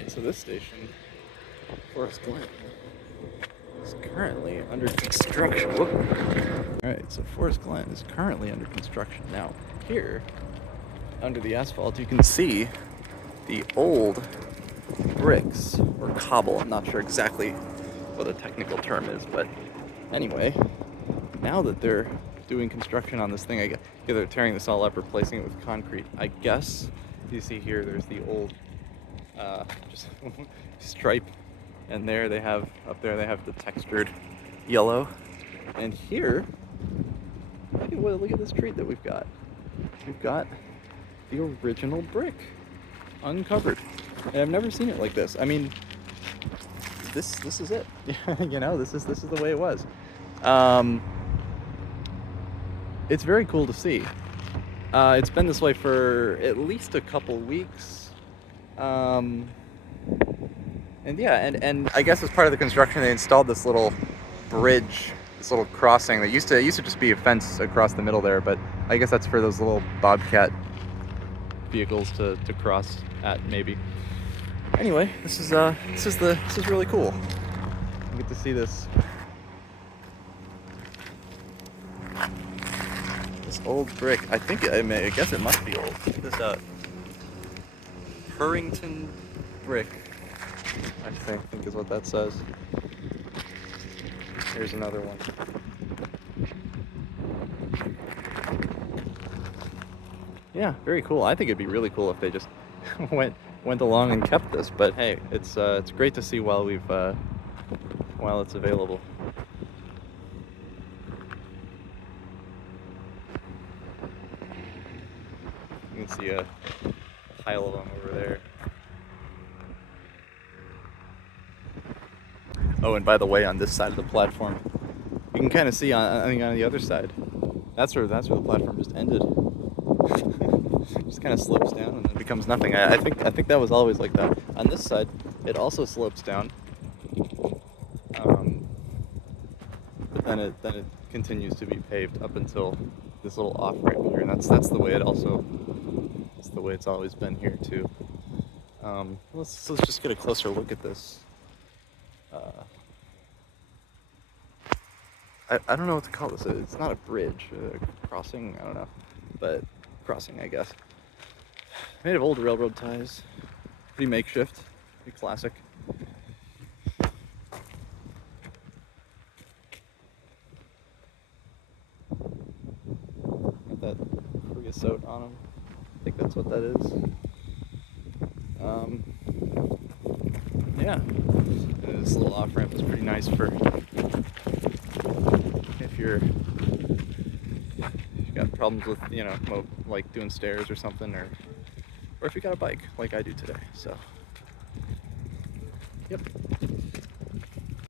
Alright, so this station, Forest Glen, is currently under construction. Alright, so Forest Glen is currently under construction. Now, here, under the asphalt, you can see the old bricks, or cobble. I'm not sure exactly what the technical term is, but anyway, now that they're doing construction on this thing, I guess they're tearing this all up, replacing it with concrete. I guess you see here, there's the old just stripe, and there they have, up there they have the textured yellow, and here, look at this treat that we've got. We've got the original brick, uncovered, and I've never seen it like this. I mean, this is it. You know, this is the way it was. It's very cool to see. It's been this way for at least a couple weeks. And yeah, and I guess as part of the construction, they installed this little bridge, this little crossing that used to just be a fence across the middle there, but I guess that's for those little bobcat vehicles to cross at, maybe. Anyway, this is really cool. You get to see this old brick. I guess it must be old. This Purrington brick, I think is what that says. Here's another one. Yeah, very cool. I think it'd be really cool if they just went along and kept this. But hey, it's great to see while it's available. You can see a pile of them over there. Oh, and by the way, on this side of the platform, you can kind of see on the other side, that's where the platform just ended. Just kind of slopes down and then becomes nothing. I think that was always like that. On this side, it also slopes down, but then it continues to be paved up until this little off ramp here, and that's the way it's the way it's always been here too. Let's just get a closer look at this. I don't know what to call this. It's not a bridge, crossing, I don't know, but crossing, I guess. Made of old railroad ties. Pretty makeshift, pretty classic. Got that creosote on them. I think that's what that is. Yeah, this little off ramp is pretty nice for if you've got problems with, you know, like doing stairs or something, or if you got a bike like I do today. So, yep.